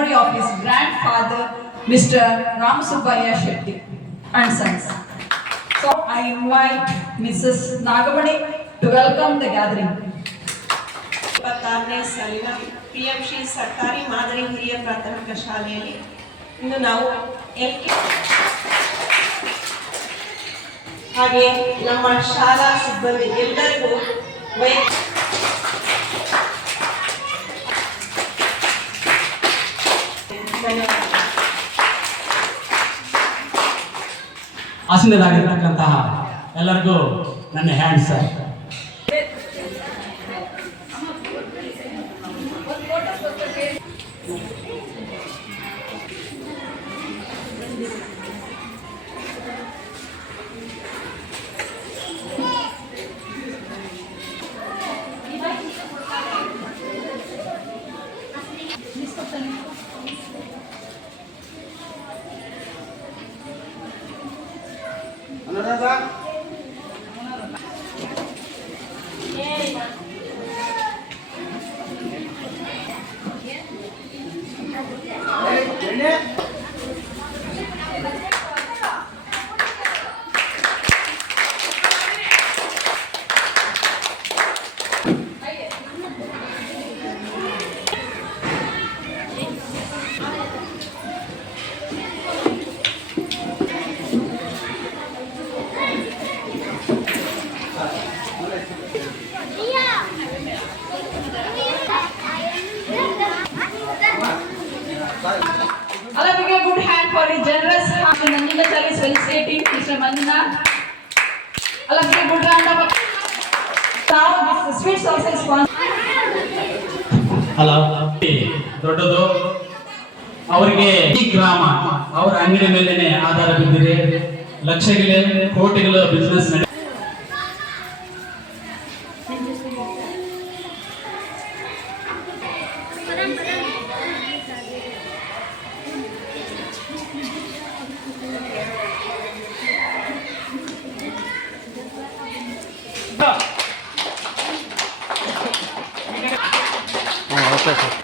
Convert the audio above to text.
memory of his grandfather, Mr. Ramasubbaya Shetty and sons. So I invite Mrs. Nagamani to welcome the gathering. 26ನೇ ಸಾಲಿನ PMC ಸರ್ಕಾರಿ ಮಾದರಿ ಹಿರಿಯ ಪ್ರಾಥಮಿಕ ಶಾಲೆಯಲ್ಲಿ ಇಂದು ನಾವು ಹಾಗೆ ನಮ್ಮ ಶಾಲಾ ಸಿಬ್ಬಂದಿ ಎಲ್ಲರಿಗೂ ಆಸೀನರಾಗಿರ್ತಕ್ಕಂತಹ ಎಲ್ಲರಿಗೂ ನನ್ನ hand sir. Allow me a good hand for his generous heart in Nanjinga Charlie's felicitating Mr. Manjunath. Allow me a good round of applause. Now this sweet sauce is one. Hello ದೊಡ್ಡದು ಅವರಿಗೆ ಈ ಗ್ರಾಮ ಅವರ ಅಂಗಡಿ ಮೇಲೇನೆ ಆಧಾರ ಬಿದ್ದಿದೆ. ಲಕ್ಷಗಳ ಕೋಟಿಗಳ business okay sir.